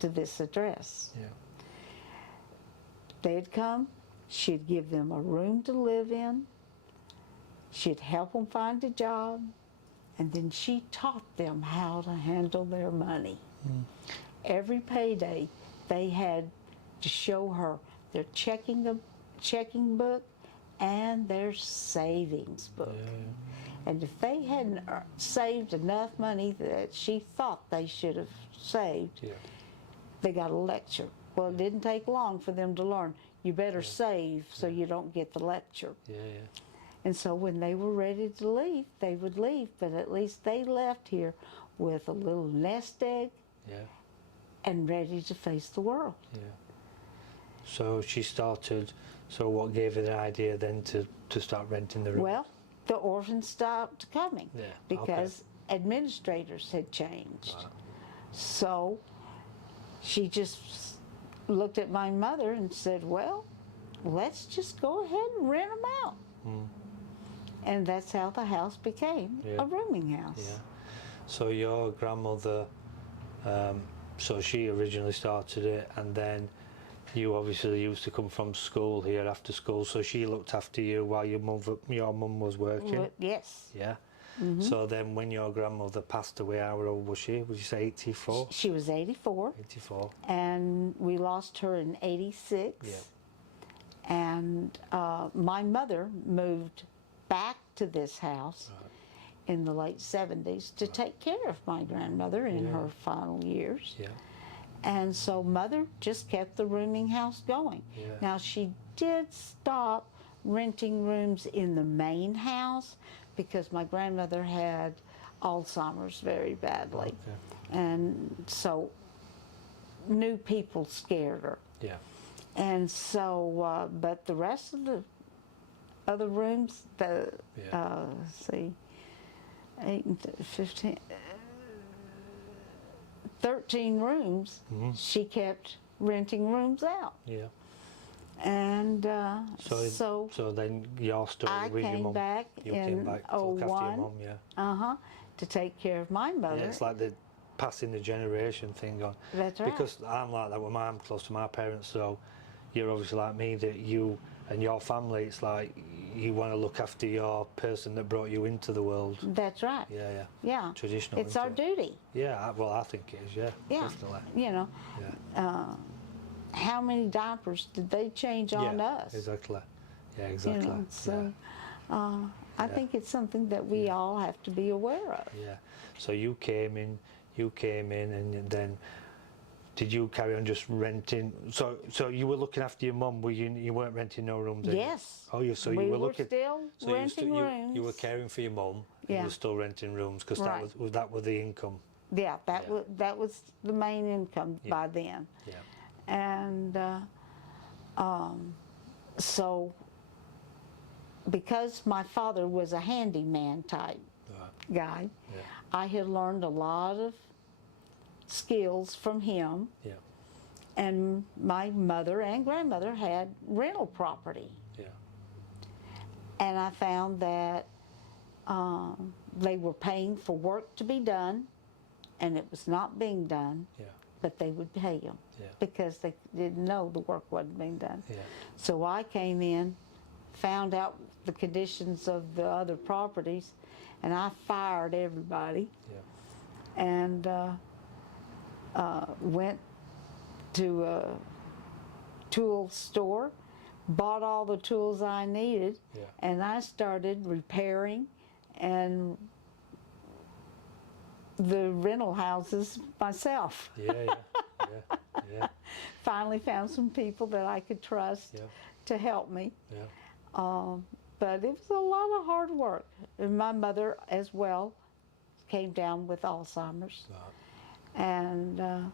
to this address. Yeah. They'd come, she'd give them a room to live in, she'd help them find a job, and then she taught them how to handle their money. Every payday, they had to show her their checking book and their savings book. Yeah. And if they hadn't saved enough money that she thought they should have saved, Yeah. they got a lecture. Well, it didn't take long for them to learn, you better save so you don't get the lecture. Yeah. Yeah. And so when they were ready to leave, they would leave, but at least they left here with a little nest egg Yeah. and ready to face the world. Yeah. So she started. So what gave her the idea then to start renting the room? Well, the orphans stopped coming Yeah, because administrators had changed. Right. So she just looked at my mother and said, "Well, let's just go ahead and rent them out." And that's how the house became Yeah. a rooming house. Yeah. So your grandmother, so she originally started it, and then you obviously used to come from school here after school, so she looked after you while your mum was working. Well, yes. Yeah. So then when your grandmother passed away, how old was she? Would you say 84? She was 84, 84. and we lost her in 86. Yeah. And my mother moved back to this house in the late 70s to take care of my grandmother in Yeah. her final years. Yeah. And so Mother just kept the rooming house going. Yeah. Now she did stop renting rooms in the main house because my grandmother had Alzheimer's very badly. Okay. And so new people scared her. Yeah. And so, but the rest of the other rooms, let's see, 8 and 15, 13 rooms, she kept renting rooms out. Yeah. And so So then your story I with your came mum. back You in came back to look after your 01. mum, yeah. To take care of my mother. Yeah, it's like the passing the generation thing on. That's right. Because I'm like that with I'm close to my parents, so you're obviously like me, that you and your family, it's like you want to look after your person that brought you into the world. That's right. Yeah, yeah. Yeah. Traditional. It's our isn't it? duty. Yeah, well, I think it is, yeah. Yeah. Definitely. You know, Yeah. how many diapers did they change on yeah, us? Exactly. Yeah, exactly. You know, so I think it's something that we all have to be aware of. Yeah. So you came in, and then did you carry on just renting? So you were looking after your mum. Were you weren't renting no rooms? Yes. Oh, you so we you were were looking. still So renting rooms. you were caring for your mum. And Yeah. you were still renting rooms because Right. that was the income. Yeah, Yeah. that was the main income Yeah. by then. Yeah. And so because my father was a handyman type Right. guy, Yeah. I had learned a lot of skills from him. Yeah. And my mother and grandmother had rental property. Yeah. And I found that they were paying for work to be done, and it was not being done, Yeah. but they would pay them Yeah. because they didn't know the work wasn't being done. Yeah. So I came in, found out the conditions of the other properties, and I fired everybody Yeah. and went to a tool store, bought all the tools I needed, Yeah. and I started repairing and the rental houses myself. Yeah. Yeah. Yeah. Finally found some people that I could trust Yeah. to help me. Yeah. But it was a lot of hard work. And my mother as well came down with Alzheimer's. Right. And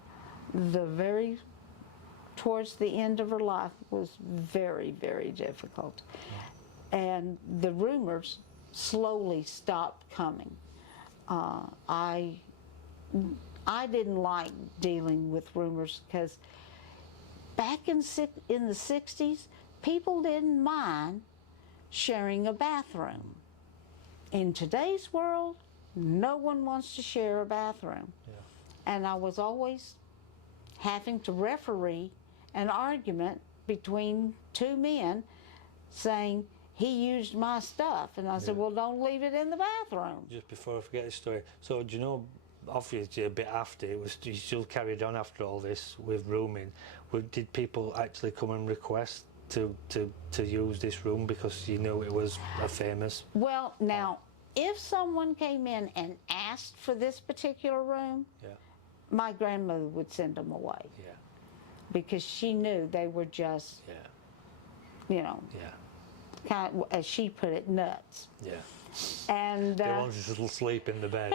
towards the end of her life was very, very difficult. And the rumors slowly stopped coming. I didn't like dealing with rumors because back in the 60s, people didn't mind sharing a bathroom. In today's world, no one wants to share a bathroom. Yeah. And I was always having to referee an argument between two men saying, he used my stuff. And I said, Yeah. well, don't leave it in the bathroom. Just before I forget the story, so do you know, obviously a bit after, it was, you still carried on after all this with rooming. Did people actually come and request to use this room because you knew it was a famous? Well, now, if someone came in and asked for this particular room, Yeah. my grandmother would send them away Yeah. because she knew they were just, Yeah. you know, Yeah. kind of, as she put it, nuts. Yeah. And They wanted to sleep in the bed.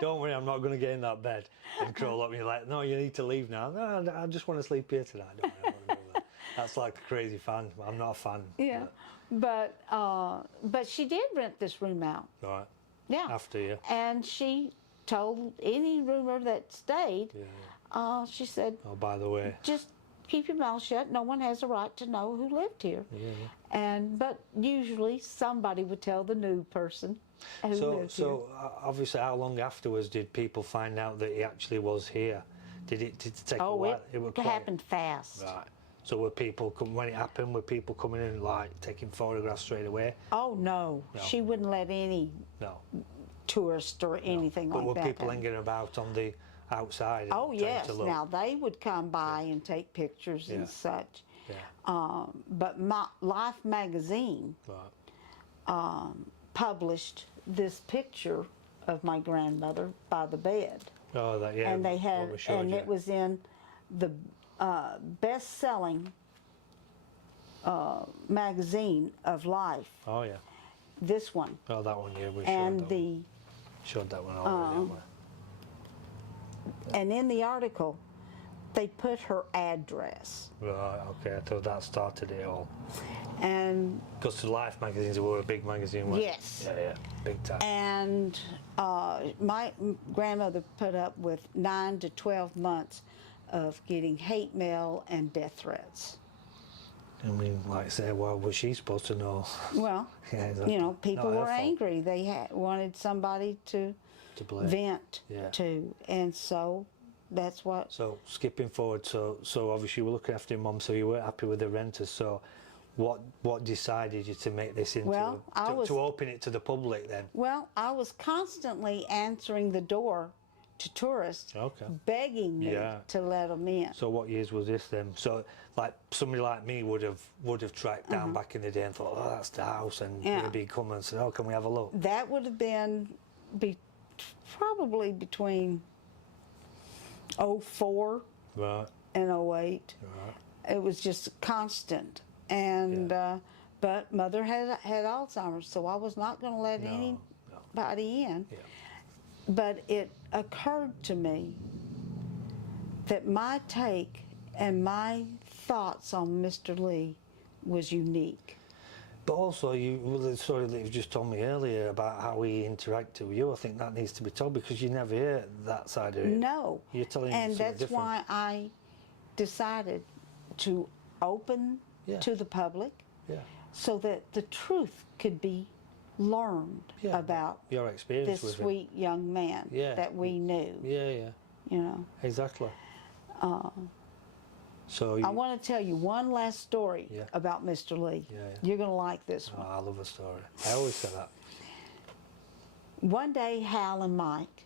Don't worry, I'm not going to get in that bed and crawl up. And you're like, no, you need to leave now. No, I just want to sleep here tonight. Don't worry, I'm not gonna do that. That's like a crazy fan. I'm not a fan. yeah, but she did rent this room out. Right. Yeah. After you. And she told any roomer that stayed, Yeah. she said, Oh, by the way. just keep your mouth shut. No one has a right to know who lived here. Yeah. But usually somebody would tell the new person who lived here. So obviously, how long afterwards did people find out that he actually was here? Did it take a while? It happened fast. Right. So were people when it happened? Were people coming in like taking photographs straight away? Oh no, she wouldn't let any No. tourist or anything But like were that. people hanging about on the outside? And Oh trying yes. to look? Now they would come by and take pictures Yeah. and such. Yeah. But Life magazine Right. published this picture of my grandmother by the bed. Oh, that yeah. And they had, what we showed and you. it was in the best-selling magazine of Life. Oh yeah. This one, Oh, that one. Yeah, we and showed that. the Showed that one already. didn't we? and in the article, they put her address. Right. Okay. I thought that started it all. And Because the Life magazines were a big magazine. Weren't they? yes, Yeah. Big time. and my grandmother put up with 9 to 12 months of getting hate mail and death threats. I mean, like I say, well, was she supposed to know? Well, Yeah, exactly. you know, people Not her were fault. angry. They wanted somebody to To blame. vent to, and so that's what. So skipping forward, so obviously you were looking after your mum, so you weren't happy with the renters. So, what decided you to make this into Well, to open it to the public then? Well, I was constantly answering the door to tourists, Okay. begging me Yeah. to let them in. So what years was this then? So like somebody like me would have tracked down back in the day and thought, oh, that's the house, and Yeah. maybe come and say, oh, can we have a look? That would have been probably between 04 Right. and 08. Right. It was just constant, and but Mother had Alzheimer's, so I was not going to let No. anybody in. Yeah. But it occurred to me that my take and my thoughts on Mr. Lee was unique. But also, the story that you've just told me earlier about how he interacted with you, I think that needs to be told because you never hear that side of it. No. You're telling and something that's different. why I decided to open Yeah. to the public Yeah. so that the truth could be learned Yeah. about Your experience this with him. sweet young man Yeah. that we knew, Yeah, yeah. you know. Exactly. So I want to tell you one last story Yeah. about Mr. Lee. Yeah, yeah. You're going to like this oh, one. I love a story. I always say that. One day, Hal and Mike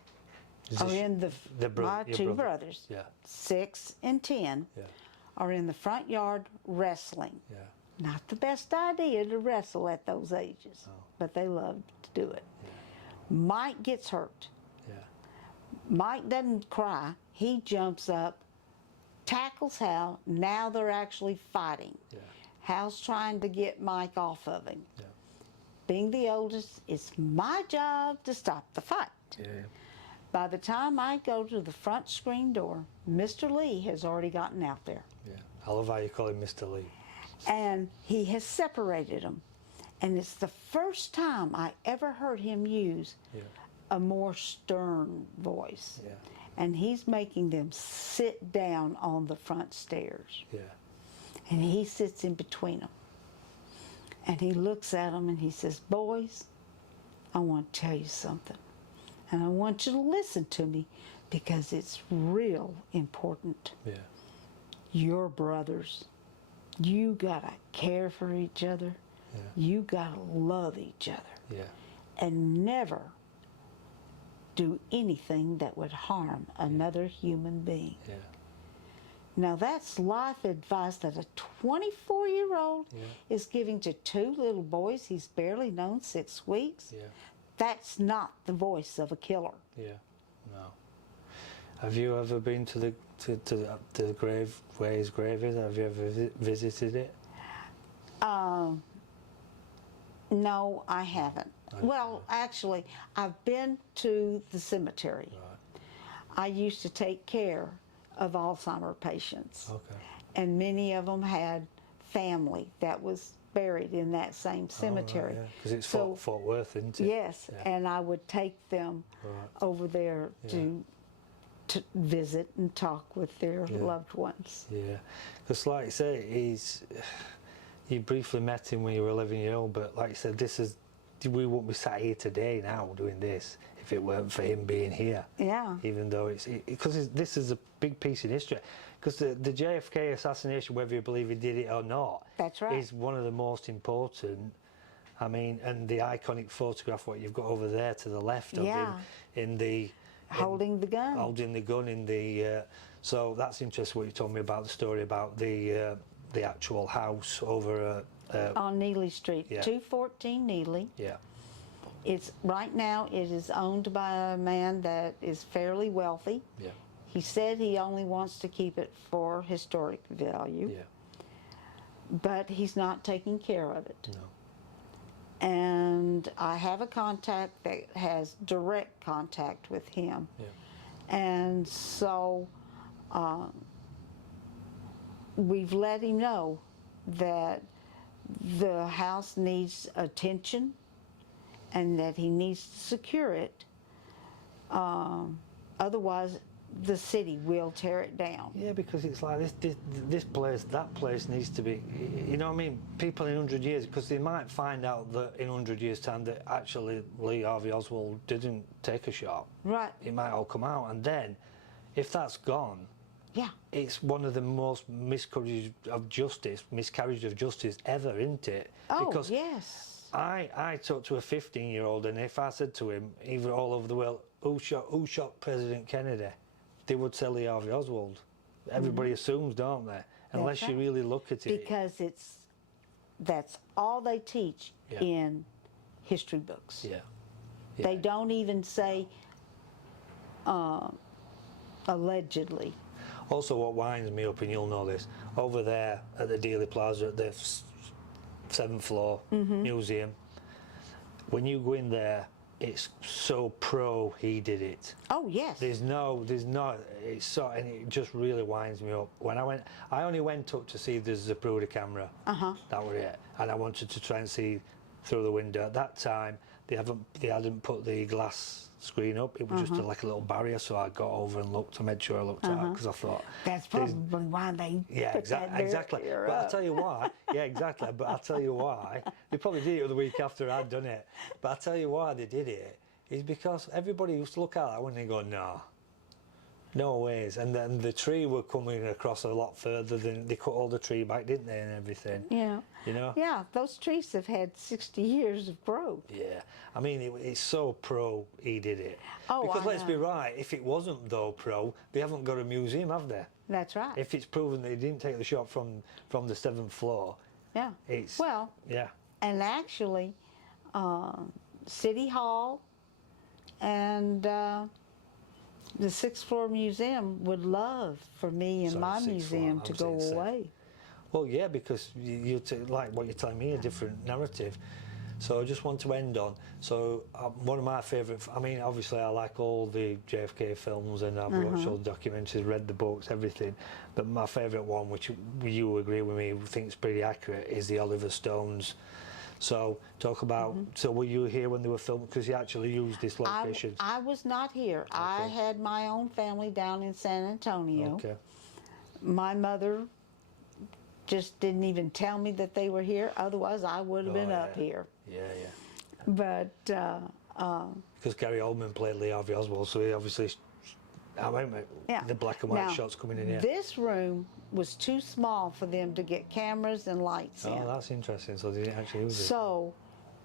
Is are this in my your two brother? brothers, Yeah. 6 and 10, Yeah. are in the front yard wrestling. Yeah. Not the best idea to wrestle at those ages, but they loved to do it. Mike gets hurt. Yeah. Mike doesn't cry. He jumps up, tackles Hal. Now they're actually fighting. Yeah. Hal's trying to get Mike off of him. Yeah. Being the oldest, it's my job to stop the fight. Yeah. By the time I go to the front screen door, Mr. Lee has already gotten out there. Yeah. I love how you call him Mr. Lee. And he has separated them. And it's the first time I ever heard him use Yeah. a more stern voice. Yeah. And he's making them sit down on the front stairs. Yeah. And he sits in between them. And he looks at them and he says, "Boys, I want to tell you something. And I want you to listen to me because it's real important. Yeah. You're brothers. You gotta care for each other. Yeah. You gotta love each other. Yeah. And never do anything that would harm another human being." Yeah. Now that's life advice that a 24-year-old is giving to 2 little boys he's barely known 6 weeks. Yeah. That's not the voice of a killer. Yeah. No. Have you ever been to the grave where his grave is? Have you ever visited it? No, I haven't. Okay. Well, actually, I've been to the cemetery. Right. I used to take care of Alzheimer patients. Okay. And many of them had family that was buried in that same cemetery. Because it's So- Fort Worth, isn't it? Yes, Yeah. and I would take them Right. over there to visit and talk with their Yeah. loved ones. Yeah. Because like you say, you briefly met him when you were 11 years old, but like you said, we wouldn't be sat here today now doing this if it weren't for him being here. Yeah. Even though this is a big piece in history. Because the JFK assassination, whether you believe he did it or not, That's right. is one of the most important. I mean, and the iconic photograph, what you've got over there to the left of Yeah. him in the Holding the gun. holding the gun in the. So that's interesting. What you told me about the story about the actual house over. On Neely Street, Yeah. 214 Neely. Yeah. It's right now it is owned by a man that is fairly wealthy. Yeah. He said he only wants to keep it for historic value, Yeah. but he's not taking care of it. No. And I have a contact that has direct contact with him. Yeah. And so we've let him know that the house needs attention and that he needs to secure it. Otherwise, the city will tear it down. Yeah, because it's like this place, that place needs to be, you know what I mean? People in 100 years, because they might find out that in 100 years' time that actually Lee Harvey Oswald didn't take a shot. Right. It might all come out, and then, if that's gone, Yeah. it's one of the most miscarriage of justice ever, isn't it? Oh, Because yes. I talked to a 15-year-old, and if I said to him, even all over the world, who shot President Kennedy? They would say Lee Harvey Oswald. Everybody assumes, don't they? Unless you right. really look at it. Because that's all they teach Yeah. in history books. Yeah. They don't even say allegedly. Also, what winds me up, and you'll know this, over there at the Dealey Plaza at the 7th floor museum, when you go in there, it's so pro he did it. Oh, yes. There's not, it's so, and it just really winds me up. When I only went up to see the Zapruder camera. Uh-huh. That was it. And I wanted to try and see through the window. At that time, they hadn't put the glass screen up. It was just like a little barrier. So I got over and looked. I made sure I looked at it because I thought That's probably why they yeah, put that exactly. barrier But I'll up. tell you why. Yeah, exactly. But I'll tell you why. They probably did it the week after I'd done it. But I'll tell you why they did it is because everybody used to look at that when they go, no. No ways. And then the tree were coming across a lot further than they cut all the tree back, didn't they, and everything. Yeah. You know? Yeah, those trees have had 60 years of growth. Yeah. I mean, it's so pro he did it. Oh, because I let's be know. right, if it wasn't though pro, they haven't got a museum, have they? That's right. If it's proven that he didn't take the shot from the 7th floor, Yeah. it's Well, yeah. and actually, City Hall and the 6th floor museum would love for me and Sorry, my 6th floor, museum to I'm go saying away. Well, yeah, because you like what you're telling me, a different narrative. So I just want to end on. So one of my favourite. I mean, obviously, I like all the JFK films, and I've watched all the documentaries, read the books, everything. But my favourite one, which you agree with me, thinks pretty accurate, is the Oliver Stones. So talk about. So were you here when they were filming? Because you actually used this location. I was not here. I had my own family down in San Antonio. Okay. My mother just didn't even tell me that they were here. Otherwise, I would have been up yeah. here. Yeah, yeah. But Because Gary Oldman played Lee Harvey Oswald, so he obviously. I mean, yeah. the black and white Now, shots coming in here. This room was too small for them to get cameras and lights in. Oh, that's interesting. So they didn't actually use it. So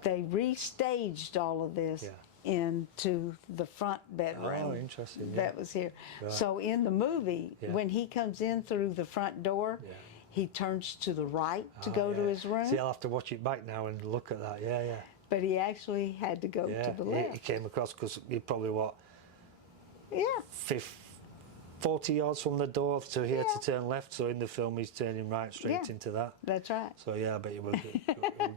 they restaged all of this Yeah. into the front bedroom. Oh, interesting. Yeah. That was here. Right. So in the movie, Yeah. when he comes in through the front door, Yeah. he turns to the right to Oh, go to yeah. his room. See, I'll have to watch it back now and look at that. Yeah, yeah. But he actually had to go Yeah, to the he left. came across because he probably, what, Yeah. 40 yards from the door to here Yeah. to turn left. So in the film, he's turning right straight Yeah. into that. That's right. So yeah, I bet you were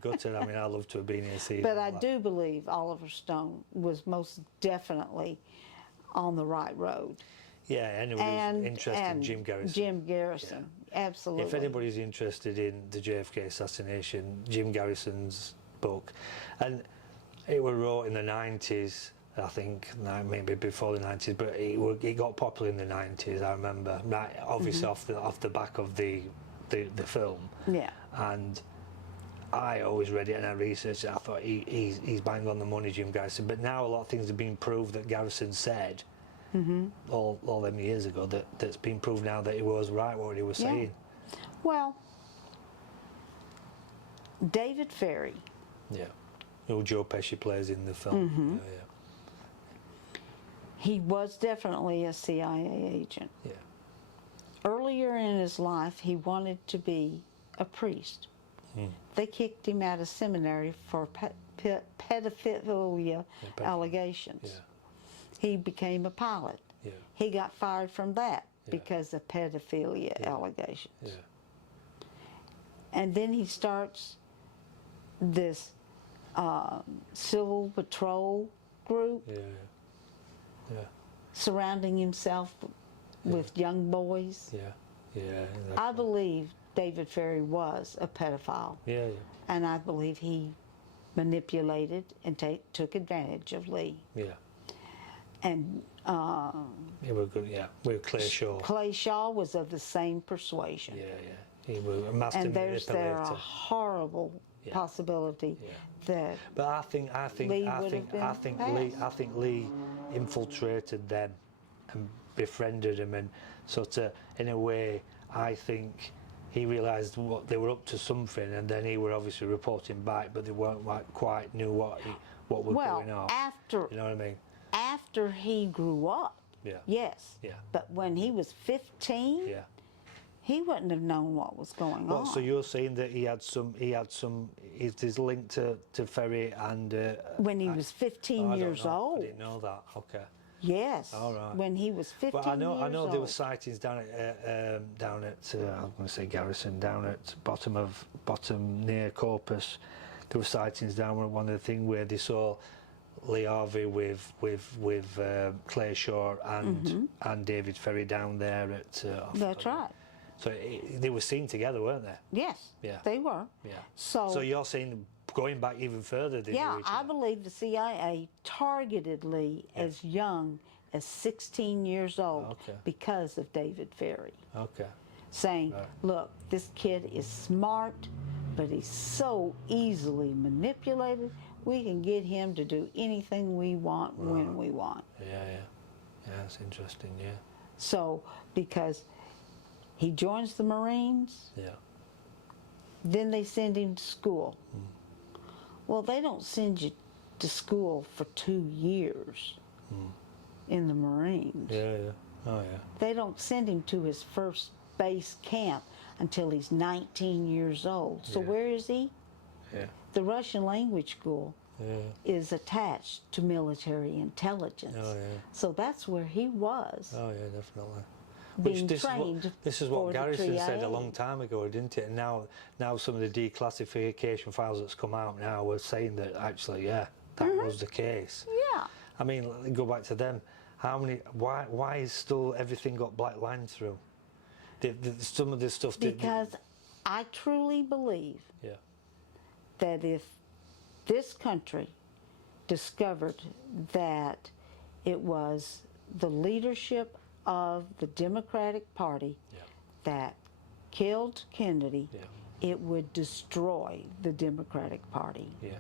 gutted. I mean, I love to have been here seeing But all I that. do believe Oliver Stone was most definitely on the right road. Yeah, anybody who's interested in Jim Garrison. Jim Garrison, absolutely. If anybody's interested in the JFK assassination, Jim Garrison's book, and it was wrote in the 90s, I think, maybe before the 90s, but it got popular in the 90s, I remember, right, obviously off the back of the film. Yeah. And I always read it and I researched it. I thought he's bang on the money, Jim Garrison. But now a lot of things have been proved that Garrison said all them years ago, that's been proved now that he was right what he was Yeah. saying. Well, David Ferry, Yeah. Who Joe Pesci plays in the film. Yeah, he was definitely a CIA agent. yeah. Earlier in his life, he wanted to be a priest. They kicked him out of seminary for pedophilia allegations. Yeah. He became a pilot. Yeah. He got fired from that Yeah. because of pedophilia allegations. Yeah. And then he starts this civil patrol group Yeah. Yeah. surrounding himself with young boys. Yeah. Yeah. Exactly. I believe David Ferry was a pedophile, Yeah. Yeah. and I believe he manipulated and took advantage of Lee. Yeah. And He was good. Yeah. With Clay Shaw. Clay Shaw was of the same persuasion. Yeah. Yeah. He was a master And there's a manipulator. horrible Yeah. possibility Yeah. that But I think Lee would have been Lee infiltrated them and befriended them, and sort of in a way I think he realised what they were up to something, and then he were obviously reporting back, but they weren't quite knew what was going on. after You know what I mean? after he grew up, Yeah. yes. Yeah. But when he was 15, Yeah. he wouldn't have known what was going Well, on. so you're saying that he had some. Is his link to Ferry and when he was 15 I don't years know. I old. didn't know that. Okay. Yes. All right. When he was 15 But I know years there were old. sightings down at I was going to say Garrison, down at bottom near Corpus. There were sightings down at one of the things where they saw Lee Harvey with Clay Shaw and David Ferry down there at. That's right. So they were seen together, weren't they? Yes, Yeah. they were. Yeah. So, So you're saying going back even further, they yeah, knew each I other? believe the CIA targeted Lee as young as 16 years old Okay. because of David Ferry, Okay. saying, Right. look, this kid is smart, but he's so easily manipulated, we can get him to do anything we want when we want. Yeah, yeah. Yeah, that's interesting, yeah. So, because he joins the Marines, Yeah. then they send him to school. Well, they don't send you to school for 2 years in the Marines. Yeah, yeah. Oh, yeah. They don't send him to his first base camp until he's 19 years old. So Yeah. where is he? Yeah. The Russian language school Yeah. is attached to military intelligence. Oh, yeah. So that's where he was, Oh, yeah, definitely. being this trained is for what the Garrison said a TIA. long time ago, didn't it? And now some of the declassification files that's come out now were saying that actually, yeah, that was the case. Yeah. I mean, go back to them. How many? Why is still everything got black lines through? Some of this stuff. Because I truly believe Yeah. that if this country discovered that it was the leadership of the Democratic Party Yeah. that killed Kennedy, Yeah. it would destroy the Democratic Party. Yeah.